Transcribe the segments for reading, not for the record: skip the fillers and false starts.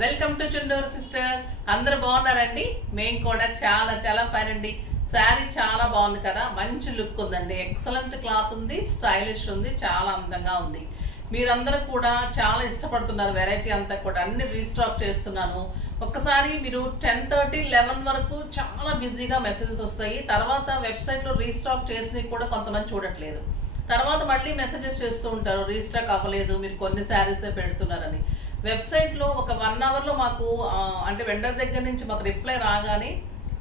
Welcome to Chunduru sisters. అందరూ బాగున్నారండి? మేము కూడా చాలా చాలా ఫైన్ అండి. శారీ చాలా బాగుంది కదా, మంచి లుక్ ఉందండి, ఎక్సలెంట్ క్లాత్ ఉంది, స్టైలిష్ ఉంది, చాలా అందంగా ఉంది. మీరందరూ కూడా చాలా ఇష్టపడుతున్నారు వెరైటీ అంతా కూడా, అన్ని రీస్టాక్ చేస్తున్నాను. ఒక్కసారి మీరు 10:30, 11 వరకు చాలా బిజీగా మెసేజెస్ వస్తాయి. తర్వాత వెబ్సైట్లో రీస్టాక్ చేసి కూడా కొంతమంది చూడట్లేదు. తర్వాత మళ్ళీ మెసేజెస్ చేస్తూ ఉంటారు, రీస్టాక్ అవ్వలేదు, మీరు కొన్ని శారీసే పెడుతున్నారని. వెబ్సైట్లో ఒక 1 అవర్లో మాకు అంటే వెండర్ దగ్గర నుంచి మాకు రిప్లై రాగానే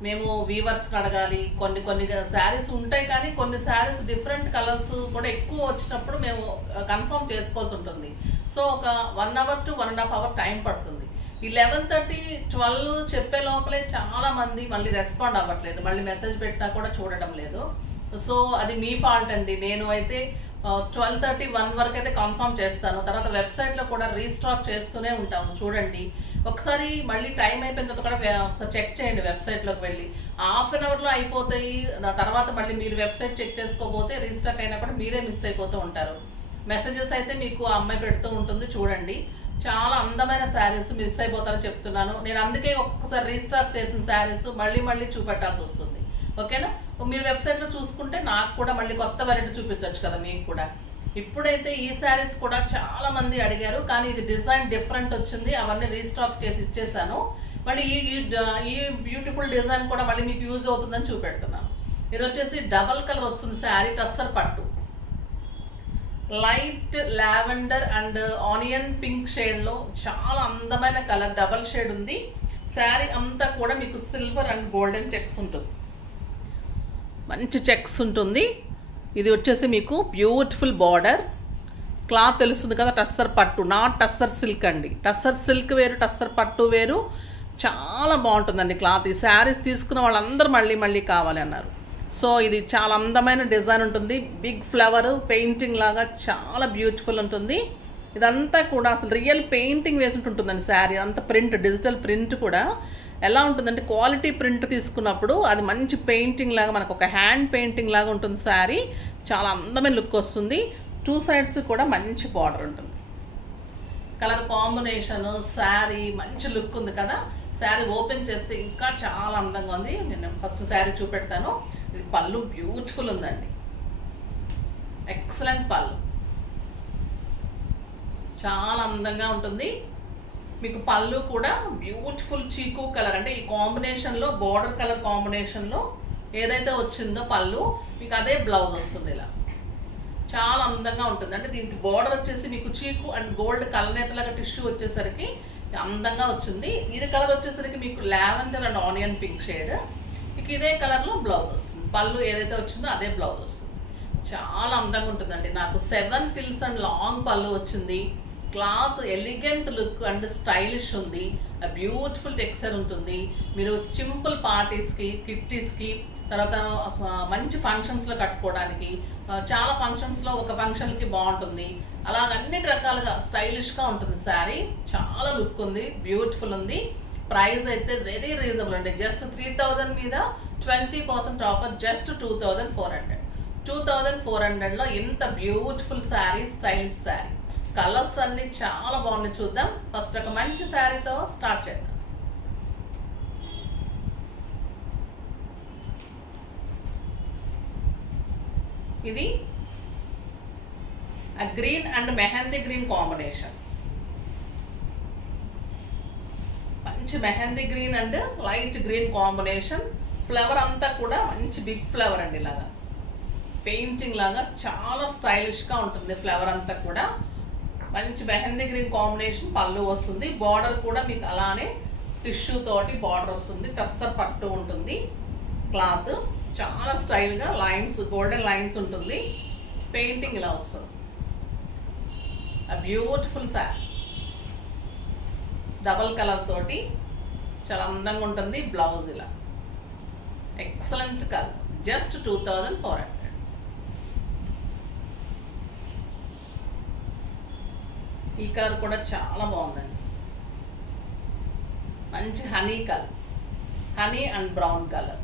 మేము వీవర్స్ని అడగాలి. కొన్ని శారీస్ ఉంటాయి, కానీ కొన్ని శారీస్ డిఫరెంట్ కలర్స్ కూడా ఎక్కువ వచ్చినప్పుడు మేము కన్ఫర్మ్ చేసుకోవాల్సి ఉంటుంది. సో ఒక 1 అవర్ టు 1.5 అవర్ టైం పడుతుంది. ఈ 11:30, 12 చెప్పే లోపలే చాలా మంది మళ్ళీ రెస్పాండ్ అవ్వట్లేదు, మళ్ళీ మెసేజ్ పెట్టినా కూడా చూడటం లేదు. సో అది మీ ఫాల్ట్ అండి. నేను అయితే 12:30, 1 వరకు అయితే కన్ఫర్మ్ చేస్తాను. తర్వాత వెబ్సైట్లో కూడా రీస్టాక్ చేస్తూనే ఉంటాము. చూడండి, ఒకసారి మళ్ళీ టైం అయిపోయిన తర్వాత కూడా చెక్ చేయండి, వెబ్సైట్లోకి వెళ్ళి. హాఫ్ అన్ అవర్లో అయిపోతాయి. తర్వాత మళ్ళీ మీరు వెబ్సైట్ చెక్ చేసుకోకపోతే రీస్టాక్ అయినా కూడా మీరే మిస్ అయిపోతూ ఉంటారు. మెసేజెస్ అయితే మీకు ఆ అమ్మాయి పెడుతూ ఉంటుంది, చూడండి. చాలా అందమైన శారీస్ మిస్ అయిపోతారని చెప్తున్నాను నేను. అందుకే ఒక్కొక్కసారి రీస్టాక్ చేసిన శారీస్ మళ్ళీ చూపెట్టాల్సి వస్తుంది. ఓకేనా? మీరు వెబ్సైట్లో చూసుకుంటే నాకు కూడా మళ్ళీ కొత్త వెరైటీ చూపించవచ్చు కదా మీకు కూడా. ఇప్పుడైతే ఈ శారీస్ కూడా చాలా మంది అడిగారు, కానీ ఇది డిజైన్ డిఫరెంట్ వచ్చింది, అవన్నీ రీస్టాక్ చేసి ఇచ్చేసాను. మళ్ళీ ఈ బ్యూటిఫుల్ డిజైన్ కూడా మళ్ళీ మీకు యూజ్ అవుతుందని చూపెడుతున్నాను. ఇది వచ్చేసి డబల్ కలర్ వస్తుంది శారీ, టస్సర్ పట్టు, light lavender and onion pink షేడ్లో చాలా అందమైన కలర్, డబల్ షేడ్ ఉంది. శారీ అంతా కూడా మీకు సిల్వర్ అండ్ గోల్డెన్ చెక్స్ ఉంటుంది, మంచి చెక్స్ ఉంటుంది. ఇది వచ్చేసి మీకు బ్యూటిఫుల్ బార్డర్. క్లాత్ తెలుస్తుంది కదా, టస్సర్ పట్టు, నాట్ టస్సర్ సిల్క్ అండి. టస్సర్ సిల్క్ వేరు, టస్సర్ పట్టు వేరు. చాలా బాగుంటుందండి క్లాత్. ఈ శారీస్ తీసుకున్న వాళ్ళందరూ మళ్ళీ కావాలి అన్నారు. సో ఇది చాలా అందమైన డిజైన్ ఉంటుంది, బిగ్ ఫ్లవర్ పెయింటింగ్ లాగా చాలా బ్యూటిఫుల్ ఉంటుంది. ఇదంతా కూడా అసలు రియల్ పెయింటింగ్ వేసి ఉంటుందండి శారీ అంతా. ప్రింట్, డిజిటల్ ప్రింట్ కూడా ఎలా ఉంటుందంటే క్వాలిటీ ప్రింట్ తీసుకున్నప్పుడు అది మంచి పెయింటింగ్ లాగా, మనకు ఒక హ్యాండ్ పెయింటింగ్ లాగా ఉంటుంది శారీ. చాలా అందమైన లుక్ వస్తుంది. 2 సైడ్స్ కూడా మంచి బార్డర్ ఉంటుంది. కలర్ కాంబినేషన్ శారీ మంచి లుక్ ఉంది కదా. శారీ ఓపెన్ చేస్తే ఇంకా చాలా అందంగా ఉంది. నేను ఫస్ట్ శారీ చూపెడతాను. ఇది పళ్ళు బ్యూటిఫుల్ ఉందండి, ఎక్సలెంట్ పళ్ళు, చాలా అందంగా ఉంటుంది. మీకు పళ్ళు కూడా బ్యూటిఫుల్ చీకు కలర్, అంటే ఈ కాంబినేషన్లో బార్డర్ కలర్ కాంబినేషన్లో ఏదైతే వచ్చిందో పళ్ళు, మీకు అదే బ్లౌజ్ వస్తుంది. ఇలా చాలా అందంగా ఉంటుంది. అంటే దీనికి బార్డర్ వచ్చేసి మీకు చీకు అండ్ గోల్డ్ కలనేతలాగా టిష్యూ వచ్చేసరికి అందంగా వచ్చింది. ఇది కలర్ వచ్చేసరికి మీకు lavender and onion pink shade. మీకు ఇదే కలర్లో బ్లౌజ్ వస్తుంది. పళ్ళు ఏదైతే వచ్చిందో అదే బ్లౌజ్ వస్తుంది. చాలా అందంగా ఉంటుందండి. నాకు 7 ఫిల్స్ అండ్ లాంగ్ పళ్ళు వచ్చింది. Cloth elegant look and stylish ఉంది. బ్యూటిఫుల్ టెక్స్చర్ ఉంటుంది. మీరు సింపుల్ పార్టీస్కి, కిట్టీస్కి, తర్వాత మంచి ఫంక్షన్స్లో కట్టుకోవడానికి, చాలా ఫంక్షన్స్లో ఒక ఫంక్షన్కి బాగుంటుంది. అలాగ అన్ని రకాలుగా స్టైలిష్గా ఉంటుంది శారీ. చాలా లుక్ ఉంది, బ్యూటిఫుల్ ఉంది. ప్రైస్ అయితే వెరీ రీజనబుల్ అండి. జస్ట్ 3000 మీద 20% ఆఫర్, జస్ట్ 2400. 2400లో ఇంత beautiful sari, stylish sari. Colours అన్ని చాలా బాగున్నాయి. చూద్దాం. ఫస్ట్ ఒక మంచి శారీతో స్టార్ట్ చేద్దాం. ఇది green and mehndi green combination. మంచి mehndi green and light green combination. Flower అంతా కూడా మంచి బిగ్ ఫ్లవర్ అండి, ఇలాగా పెయింటింగ్ లాగా చాలా స్టైలిష్గా ఉంటుంది. ఫ్లవర్ అంతా కూడా మంచి మెహందీ గ్రీన్ కాంబినేషన్. పళ్ళు వస్తుంది. బార్డర్ కూడా మీకు అలానే టిష్యూ తోటి బార్డర్ వస్తుంది. టస్సర్ పట్టు ఉంటుంది. క్లాత్ చాలా స్టైల్గా లైన్స్, గోల్డెన్ లైన్స్ ఉంటుంది. పెయింటింగ్ ఇలా వస్తుంది. బ్యూటిఫుల్ శారీ, డబల్ కలర్ తోటి చాలా అందంగా ఉంటుంది. బ్లౌజ్ ఇలా ఎక్సలెంట్ కలర్, జస్ట్ 2400. ఈ కలర్ కూడా చాలా బాగుందండి, మంచి honey colour, honey and brown colour.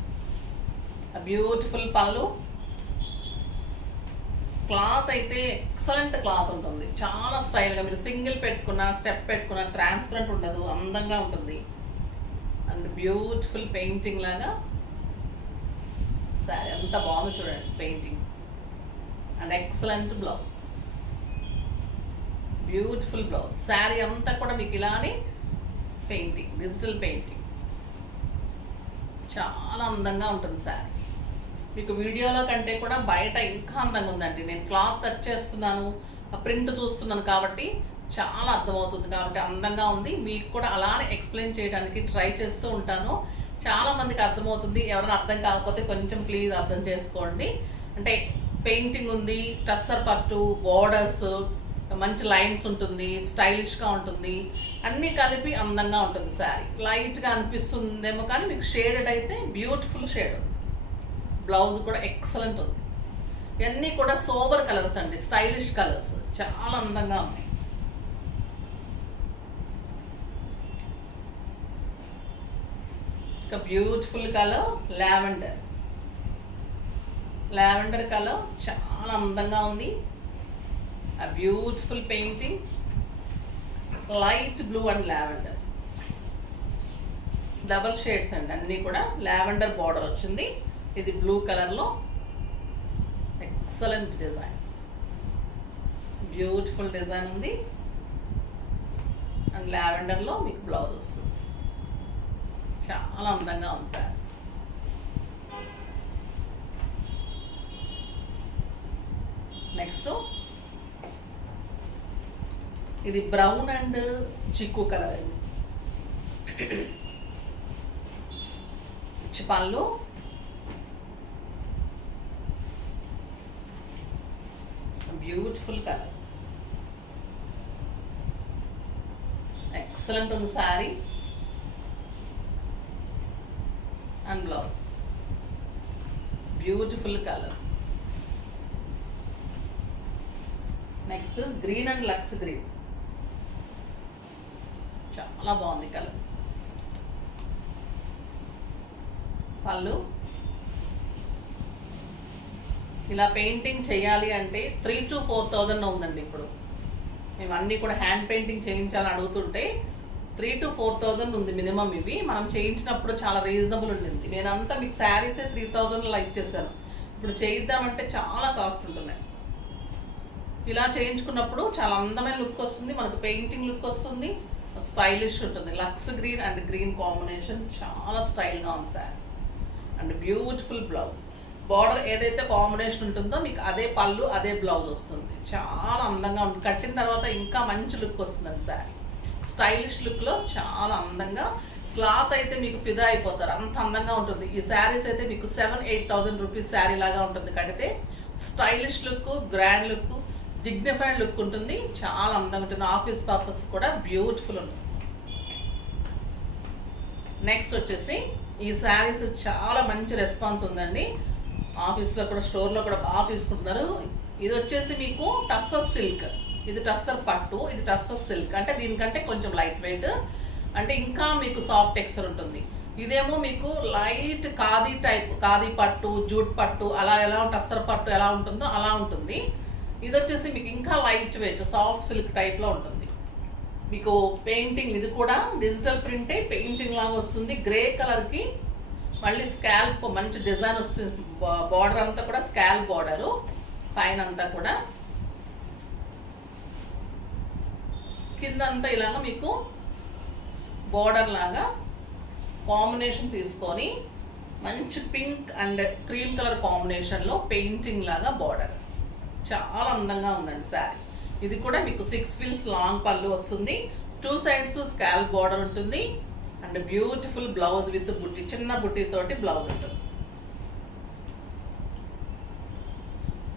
Beautiful పళ్ళు, క్లాత్ అయితే ఎక్సలెంట్ క్లాత్ ఉంటుంది, చాలా స్టైల్గా. మీరు సింగిల్ పెట్టుకున్న, స్టెప్ పెట్టుకున్న ట్రాన్స్పరెంట్ ఉండదు, అందంగా ఉంటుంది. అండ్ బ్యూటిఫుల్ పెయింటింగ్ లాగా సారీ ఎంత బాగుంది చూడండి painting. And excellent blouse, beautiful blouse. Sari అంతా కూడా మీకు ఇలానే పెయింటింగ్, డిజిటల్ పెయింటింగ్, చాలా అందంగా ఉంటుంది శారీ. మీకు వీడియోలో కంటే కూడా బయట ఇంకా అందంగా ఉందండి. నేను క్లాత్ టచ్ చేస్తున్నాను, ప్రింట్ చూస్తున్నాను కాబట్టి చాలా అర్థమవుతుంది, కాబట్టి అందంగా ఉంది. మీకు కూడా అలానే ఎక్స్ప్లెయిన్ చేయడానికి ట్రై చేస్తూ ఉంటాను. చాలా మందికి అర్థమవుతుంది, ఎవరైనా అర్థం కాకపోతే కొంచెం ప్లీజ్ అర్థం చేసుకోండి. అంటే పెయింటింగ్ ఉంది, టస్సర్ పట్టు, బోర్డర్స్, మంచి లైన్స్ ఉంటుంది, స్టైలిష్గా ఉంటుంది, అన్నీ కలిపి అందంగా ఉంటుంది శారీ. లైట్గా అనిపిస్తుందేమో కానీ మీకు షేడెడ్ అయితే బ్యూటిఫుల్ షేడ్ ఉంది. బ్లౌజ్ కూడా ఎక్సలెంట్ ఉంది. ఇవన్నీ కూడా సోబర్ కలర్స్ అండి, స్టైలిష్ కలర్స్, చాలా అందంగా ఉన్నాయి. ఒక beautiful colour lavender, lavender colour చాలా అందంగా ఉంది. ఆ beautiful painting, light blue and lavender, double shades అండి, అన్నీ కూడా లావెండర్ బార్డర్ వచ్చింది. ఇది బ్లూ కలర్లో ఎక్సలెంట్ డిజైన్, బ్యూటిఫుల్ డిజైన్ ఉంది. అండ్ లావెండర్లో మీకు బ్లౌజ్ వస్తుంది, చాలా అందంగా ఉంది సార్. నెక్స్ట్ ఇది బ్రౌన్ అండ్ చిక్కు కలర్ అండి. పళ్ళు, బ్యూటిఫుల్ కలర్, ఎక్సలెంట్ ఉంది sari. And blouse beautiful colour. Next green and lux green, చాలా బాగుంది కలర్. పళ్ళు, ఇలా పెయింటింగ్ చేయాలి అంటే 3,000 to 4,000 ఉందండి. ఇప్పుడు మేము అన్నీ కూడా హ్యాండ్ పెయింటింగ్ చేయించాలని అడుగుతుంటే 3,000 to 4,000 ఉంది మినిమం. ఇవి మనం చేయించినప్పుడు చాలా రీజనబుల్ ఉండింది. నేనంతా మీకు శారీసే 3,000 ఇచ్చేసాను. ఇప్పుడు చేయిద్దామంటే చాలా కాస్ట్ ఉంటున్నాయి. ఇలా చేయించుకున్నప్పుడు చాలా అందమైన లుక్ వస్తుంది, మనకు పెయింటింగ్ లుక్ వస్తుంది, స్టైలిష్ ఉంటుంది. Lux green and green combination చాలా స్టైల్గా ఉంది sari. And beautiful blouse, border ఏదైతే కాంబినేషన్ ఉంటుందో మీకు అదే పళ్ళు, అదే బ్లౌజ్ వస్తుంది. చాలా అందంగా ఉంటుంది. కట్టిన తర్వాత ఇంకా మంచి లుక్ వస్తుందండి శారీ, స్టైలిష్ లుక్లో చాలా అందంగా. క్లాత్ అయితే మీకు ఫిదా అయిపోతారు, అంత అందంగా ఉంటుంది. ఈ శారీస్ అయితే మీకు 7,000-8,000 రూపీస్ శారీ లాగా ఉంటుంది కడితే. Stylish look, grand look, dignified look ఉంటుంది, చాలా అందంగా ఉంటుంది. ఆఫీస్ పర్పస్ కూడా బ్యూటిఫుల్ ఉంటుంది. నెక్స్ట్ వచ్చేసి ఈ శారీస్ చాలా మంచి రెస్పాన్స్ ఉందండి. ఆఫీస్లో కూడా, స్టోర్లో కూడా బాగా తీసుకుంటున్నారు. ఇది వచ్చేసి మీకు టస్సర్ సిల్క్, ఇది టస్సర్ పట్టు, ఇది టస్సర్ సిల్క్. అంటే దీనికంటే కొంచెం లైట్ వెయిట్, అంటే ఇంకా మీకు సాఫ్ట్ టెక్స్చర్ ఉంటుంది. ఇదేమో మీకు లైట్ ఖాదీ టైప్, ఖాదీ పట్టు, జూట్ పట్టు, అలా ఎలా టస్సర్ పట్టు ఎలా ఉంటుందో అలా ఉంటుంది. ఇది వచ్చేసి మీకు ఇంకా లైట్ వెయిట్ సాఫ్ట్ సిల్క్ టైప్లో ఉంటుంది. మీకు పెయింటింగ్, ఇది కూడా డిజిటల్ ప్రింటే, పెయింటింగ్ లాగా వస్తుంది. గ్రే కలర్కి మళ్ళీ స్కాల్ప్ మంచి డిజైన్ వస్తుంది. బార్డర్ అంతా కూడా స్కాల్ప్ బార్డరు, పైన అంతా కూడా, కింద అంతా ఇలాగ మీకు బార్డర్ లాగా కాంబినేషన్ తీసుకొని మంచి పింక్ అండ్ క్రీమ్ కలర్ కాంబినేషన్లో పెయింటింగ్ లాగా బార్డర్, చాలా అందంగా ఉందండి శారీ. ఇది కూడా మీకు 6 ఫీల్స్ లాంగ్ పళ్ళు వస్తుంది, 2 సైడ్స్ స్కాల్ప్ బార్డర్ ఉంటుంది. అండ్ బ్యూటిఫుల్ బ్లౌజ్ విత్ బుట్టి, చిన్న బుట్టి తోటి బ్లౌజ్ ఉంటుంది.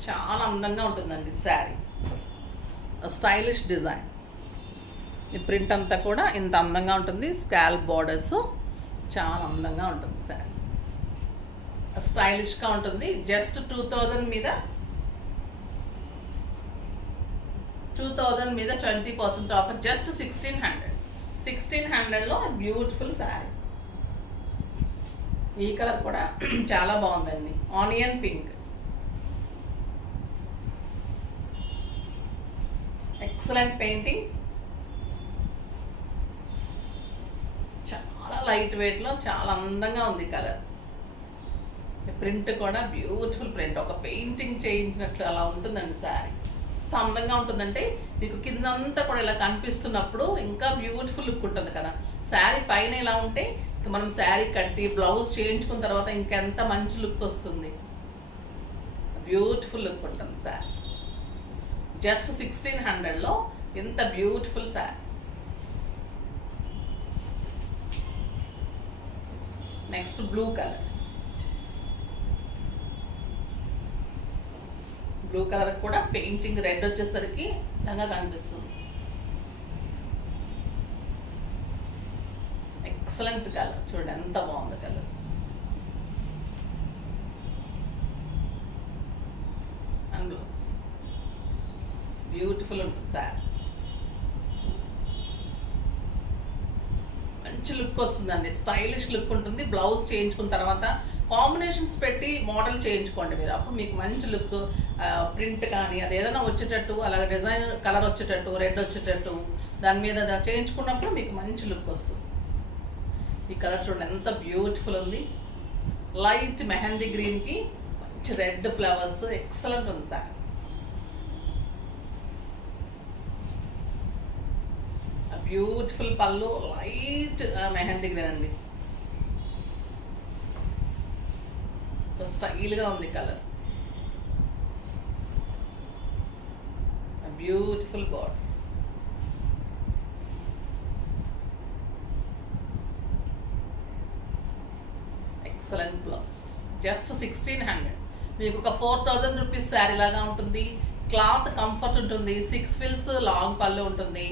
చాలా అందంగా ఉంటుందండి శారీ, స్టైలిష్ డిజైన్. ఈ ప్రింట్ అంతా కూడా ఇంత అందంగా ఉంటుంది, స్కాల్ప్ బార్డర్స్, చాలా అందంగా ఉంటుంది శారీ, స్టైలిష్గా ఉంటుంది. జస్ట్ 2,000 మీద 20% ఆఫర్, జస్ట్ 1600లో బ్యూటిఫుల్ శారీ. ఈ కలర్ కూడా చాలా బాగుందండి, ఆనియన్ పింక్. ఎక్సలెంట్ పెయింటింగ్, చాలా లైట్ వెయిట్లో చాలా అందంగా ఉంది కలర్. ప్రింట్ కూడా బ్యూటిఫుల్ ప్రింట్, ఒక పెయింటింగ్ చేయించినట్లు అలా ఉంటుందండి శారీ. ఎంత అందంగా ఉంటుందంటే మీకు కిందంతా కూడా ఇలా కనిపిస్తున్నప్పుడు ఇంకా బ్యూటిఫుల్ లుక్ ఉంటుంది కదా. శారీ పైన ఇలా ఉంటే మనం శారీ కట్టి బ్లౌజ్ చేయించుకున్న తర్వాత ఇంకెంత మంచి లుక్ వస్తుంది, బ్యూటిఫుల్ లుక్ ఉంటుంది శారీ. జస్ట్ 1600లో ఇంత beautiful sari. Next blue colour. Blue colour కూడా పెయింటింగ్ రెడ్ వచ్చేసరికి బాగా కనిపిస్తుంది. ఎక్సలెంట్ కలర్, చూడండి ఎంత బాగుంది కలర్. అండ్ బ్లౌజ్ బ్యూటిఫుల్ ఉంటుంది సార్, మంచి లుక్ వస్తుందండి, స్టైలిష్ లుక్ ఉంటుంది. బ్లౌజ్ చేయించుకున్న తర్వాత కాంబినేషన్స్ పెట్టి మోడల్ చేయించుకోండి మీరు, అప్పుడు మీకు మంచి లుక్, ప్రింట్ కానీ అది ఏదైనా వచ్చేటట్టు, అలాగే డిజైన్ కలర్ వచ్చేటట్టు, రెడ్ వచ్చేటట్టు దాని మీద చేయించుకున్నప్పుడు మీకు మంచి లుక్ వస్తుంది. ఈ కలర్ చూడండి ఎంత బ్యూటిఫుల్ ఉంది, లైట్ మెహందీ గ్రీన్కి మంచి రెడ్ ఫ్లవర్స్, ఎక్సలెంట్ ఉంది సార్. బ్యూటిఫుల్ పళ్ళు, లైట్ మెహందీ గ్రీన్ అండి, స్టైల్గా ఉంది colour. Beautiful border, excellent blouse. Just 1600, మీకు ఒక 4000 రూపీస్ శారీ లాగా ఉంటుంది. క్లాత్ కంఫర్ట్ ఉంటుంది, 6 ఫిల్స్ లాంగ్ పళ్ళు ఉంటుంది,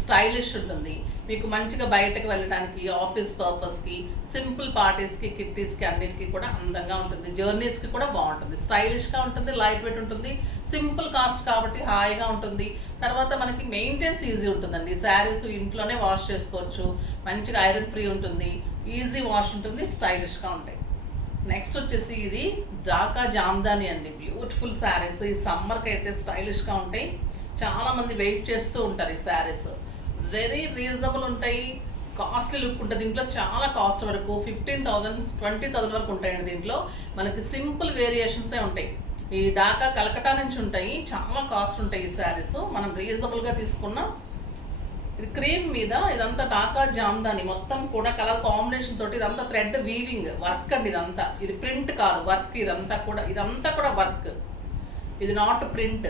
స్టైలిష్ ఉంటుంది. మీకు మంచిగా బయటకు వెళ్ళడానికి, ఆఫీస్ పర్పస్కి, సింపుల్ పార్టీస్కి, కిట్టీస్కి అన్నిటికీ కూడా అందంగా ఉంటుంది. జర్నీస్కి కూడా బాగుంటుంది, స్టైలిష్గా ఉంటుంది, లైట్ వెయిట్ ఉంటుంది, సింపుల్ కాస్ట్ కాబట్టి హాయిగా ఉంటుంది. తర్వాత మనకి మెయింటెనెన్స్ ఈజీ ఉంటుందండి. శారీస్ ఇంట్లోనే వాష్ చేసుకోవచ్చు, మంచిగా ఐరన్ ఫ్రీ ఉంటుంది, ఈజీ వాష్ ఉంటుంది, స్టైలిష్గా ఉంటాయి. నెక్స్ట్ వచ్చేసి ఇది ఢాకా జామ్దాని అండి, బ్యూటిఫుల్ శారీస్. ఈ సమ్మర్కి అయితే స్టైలిష్గా ఉంటాయి, చాలా మంది వెయిట్ చేస్తూ ఉంటారు. ఈ శారీస్ వెరీ రీజనబుల్ ఉంటాయి, కాస్ట్లీ లుక్ ఉంటుంది. దీంట్లో చాలా కాస్ట్ వరకు 15,000 20,000 వరకు ఉంటాయండి. దీంట్లో మనకి సింపుల్ వేరియేషన్సే ఉంటాయి. ఈ ఢాకా కలకటా నుంచి ఉంటాయి, చాలా కాస్ట్ ఉంటాయి ఈ శారీస్. మనం రీజనబుల్గా తీసుకున్నాం. ఇది క్రీమ్ మీద, ఇదంతా ఢాకా జామ్దాని మొత్తం కూడా కలర్ కాంబినేషన్ తోటి, ఇదంతా థ్రెడ్ వీవింగ్ వర్క్ అండి. ఇదంతా ఇది ప్రింట్ కాదు, వర్క్. ఇదంతా కూడా వర్క్, ఇది నాట్ ప్రింట్.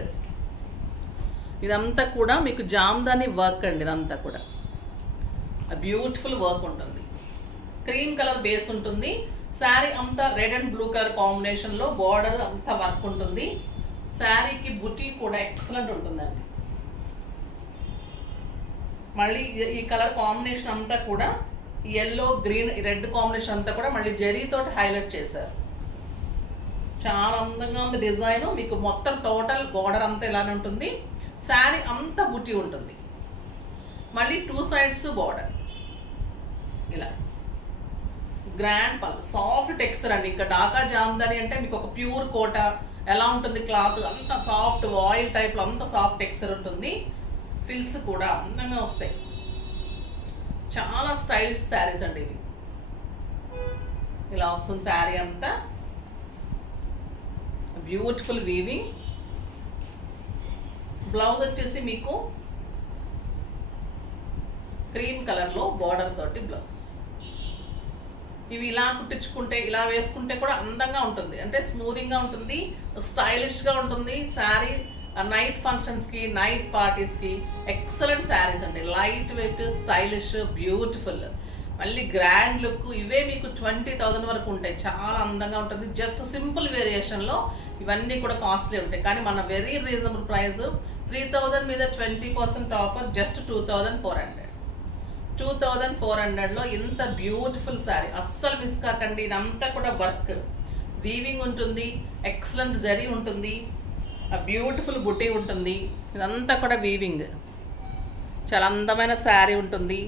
ఇదంతా కూడా మీకు జామ్దాని వర్క్ అండి. ఇదంతా కూడా బ్యూటిఫుల్ వర్క్ ఉంటుంది. క్రీమ్ కలర్ బేస్ ఉంటుంది. శారీ అంతా రెడ్ అండ్ బ్లూ కలర్ కాంబినేషన్లో బార్డర్ అంతా వర్క్ ఉంటుంది. శారీకి బుటీ కూడా ఎక్సలెంట్ ఉంటుందండి. మళ్ళీ ఈ కలర్ కాంబినేషన్ అంతా కూడా ఎల్లో, గ్రీన్, రెడ్ కాంబినేషన్ అంతా కూడా మళ్ళీ జరీతోటి హైలైట్ చేశారు. చాలా అందంగా ఉంది డిజైన్. మీకు మొత్తం టోటల్ బార్డర్ అంతా ఇలానే ఉంటుంది. శారీ అంతా బుటీ ఉంటుంది. మళ్ళీ 2 సైడ్స్ బార్డర్ ఇలా గ్రాండ్ పళ్ళు, సాఫ్ట్ టెక్స్చర్ అండి. ఇంకా ఢాకా జామ్దాని అంటే మీకు ఒక ప్యూర్ కోట ఎలా ఉంటుంది, క్లాత్ అంత సాఫ్ట్, ఆయిల్ టైప్లో అంత సాఫ్ట్ టెక్స్చర్ ఉంటుంది. ఫిల్స్ కూడా అందంగా వస్తాయి. చాలా స్టైలిష్ శారీస్ అండి ఇవి. ఇలా వస్తుంది శారీ అంతా, బ్యూటిఫుల్ వీవింగ్. బ్లౌజ్ వచ్చేసి మీకు క్రీమ్ కలర్లో బార్డర్ తోటి బ్లౌజ్. ఇవి ఇలా కుట్టించుకుంటే, ఇలా వేసుకుంటే కూడా అందంగా ఉంటుంది, అంటే స్మూదింగ్గా ఉంటుంది, స్టైలిష్గా ఉంటుంది. శారీ నైట్ ఫంక్షన్స్కి, నైట్ పార్టీస్కి ఎక్సలెంట్ శారీస్ అండి. లైట్ వెయిట్, స్టైలిష్, బ్యూటిఫుల్, మళ్ళీ గ్రాండ్ లుక్. ఇవే మీకు 20,000 వరకు ఉంటాయి. చాలా అందంగా ఉంటుంది. జస్ట్ సింపుల్ వేరియేషన్లో ఇవన్నీ కూడా కాస్ట్లీ ఉంటాయి. కానీ మన వెరీ రీజనబుల్ ప్రైస్ 3,000 మీద 20% ఆఫర్, జస్ట్ 2,400. 2,400లో ఇంత బ్యూటిఫుల్ శారీ అస్సలు మిస్ కాకండి. ఇదంతా కూడా వర్క్, వీవింగ్ ఉంటుంది, ఎక్సలెంట్ జరీ ఉంటుంది, బ్యూటిఫుల్ బుటీ ఉంటుంది. ఇదంతా కూడా వీవింగ్, చాలా అందమైన శారీ ఉంటుంది,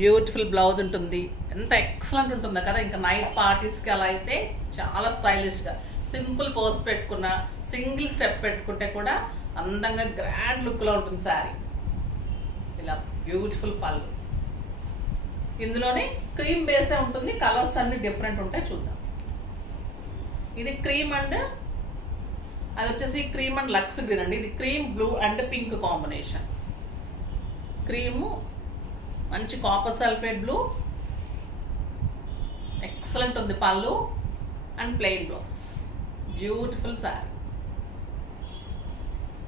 బ్యూటిఫుల్ బ్లౌజ్ ఉంటుంది. ఎంత ఎక్సలెంట్ ఉంటుందో కదా. ఇంకా నైట్ పార్టీస్కి అలా అయితే చాలా స్టైలిష్గా, సింపుల్ పోస్ట్ పెట్టుకున్న, సింగిల్ స్టెప్ పెట్టుకుంటే కూడా అందంగా గ్రాండ్ లుక్లో ఉంటుంది శారీ. ఇలా బ్యూటిఫుల్ పళ్ళు. ఇందులోనే క్రీమ్ బేసే ఉంటుంది, కలర్స్ అన్ని డిఫరెంట్ ఉంటాయి. చూద్దాం. ఇది క్రీమ్ అండ్ అది వచ్చేసి క్రీమ్ అండ్ లక్స్ గ్రీన్ అండి. ఇది cream blue and pink combination. Cream మంచి కాపర్ సల్ఫేట్ బ్లూ, ఎక్సలెంట్ ఉంది పళ్ళు and plain blouse. Beautiful sari,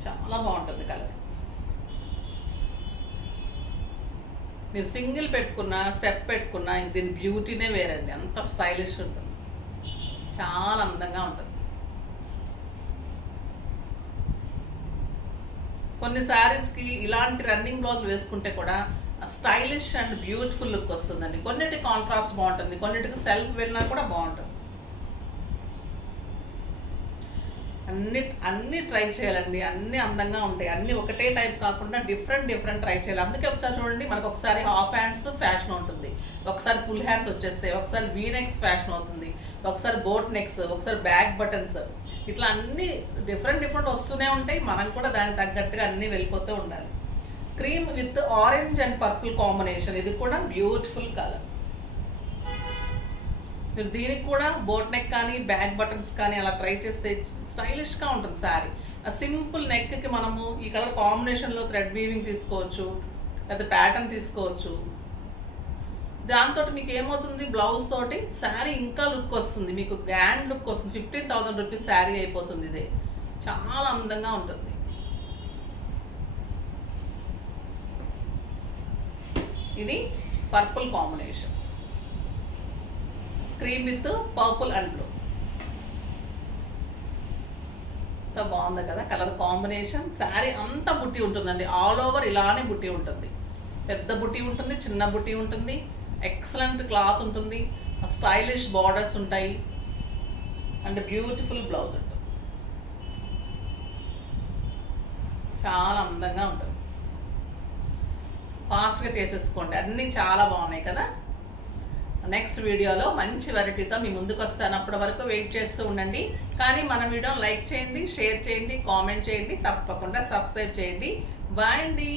చాలా బాగుంటుంది కలర్. మీరు సింగిల్ పెట్టుకున్నా స్టెప్ పెట్టుకున్నా దీని బ్యూటీనే వేరండి, అంత స్టైలిష్ ఉంటుంది, చాలా అందంగా ఉంటుంది. కొన్ని శారీస్కి ఇలాంటి రన్నింగ్ బ్లౌజ్ వేసుకుంటే కూడా స్టైలిష్ అండ్ బ్యూటిఫుల్ లుక్ వస్తుందండి. కొన్నిటికి కాంట్రాస్ట్ బాగుంటుంది, కొన్నిటికి సెల్ఫ్ వెళ్ళినా కూడా బాగుంటుంది. అన్ని ట్రై చేయాలండి, అన్ని అందంగా ఉంటాయి. అన్ని ఒకటే టైప్ కాకుండా డిఫరెంట్ ట్రై చేయాలి. అందుకే ఒకసారి చూడండి, మనకు ఒకసారి హాఫ్ హ్యాండ్స్ ఫ్యాషన్ ఉంటుంది, ఒకసారి ఫుల్ హ్యాండ్స్ వచ్చేస్తాయి, ఒకసారి వీ నెక్స్ ఫ్యాషన్ అవుతుంది, ఒకసారి బోట్ నెక్స్, ఒకసారి బ్యాక్ బటన్స్, ఇట్లా అన్ని డిఫరెంట్ వస్తూనే ఉంటాయి. మనం కూడా దానికి తగ్గట్టుగా అన్ని వెళ్ళిపోతూ ఉండాలి. Cream with orange and purple combination. ఇది కూడా బ్యూటిఫుల్ కలర్. మీరు దీనికి కూడా బోట్ నెక్ కానీ బ్యాక్ బటన్స్ కానీ అలా ట్రై చేస్తే స్టైలిష్గా ఉంటుంది శారీ. ఆ సింపుల్ నెక్కి మనము ఈ కలర్ కాంబినేషన్లో థ్రెడ్ వీవింగ్ తీసుకోవచ్చు, లేదా ప్యాటర్న్ తీసుకోవచ్చు. దాంతో మీకు ఏమవుతుంది, బ్లౌజ్ తోటి శారీ ఇంకా లుక్ వస్తుంది, మీకు గ్రాండ్ లుక్ వస్తుంది. 15,000 రూపీస్ శారీ అయిపోతుంది. ఇదే చాలా అందంగా ఉంటుంది. ఇది purple combination, cream with purple and blue. ఎంత బాగుంది కదా కలర్ కాంబినేషన్. శారీ అంతా బుట్టి ఉంటుందండి, ఆల్ ఓవర్ ఇలానే బుట్టి ఉంటుంది. పెద్ద బుట్టి ఉంటుంది, చిన్న బుట్టి ఉంటుంది, ఎక్సలెంట్ క్లాత్ ఉంటుంది, స్టైలిష్ బార్డర్స్ ఉంటాయి అండ్ బ్యూటిఫుల్ బ్లౌజ్ ఉంటుంది. చాలా అందంగా ఉంటుంది. ఫాస్ట్గా చేసేసుకోండి, అన్నీ చాలా బాగున్నాయి కదా. నెక్స్ట్ వీడియోలో మంచి వెరైటీతో మీ ముందుకు వస్తాను. అప్పటి వరకు వెయిట్ చేస్తూ ఉండండి. కానీ మన వీడియోని లైక్ చేయండి, షేర్ చేయండి, కామెంట్ చేయండి, తప్పకుండా సబ్స్క్రైబ్ చేయండి. బాయ్ అండి.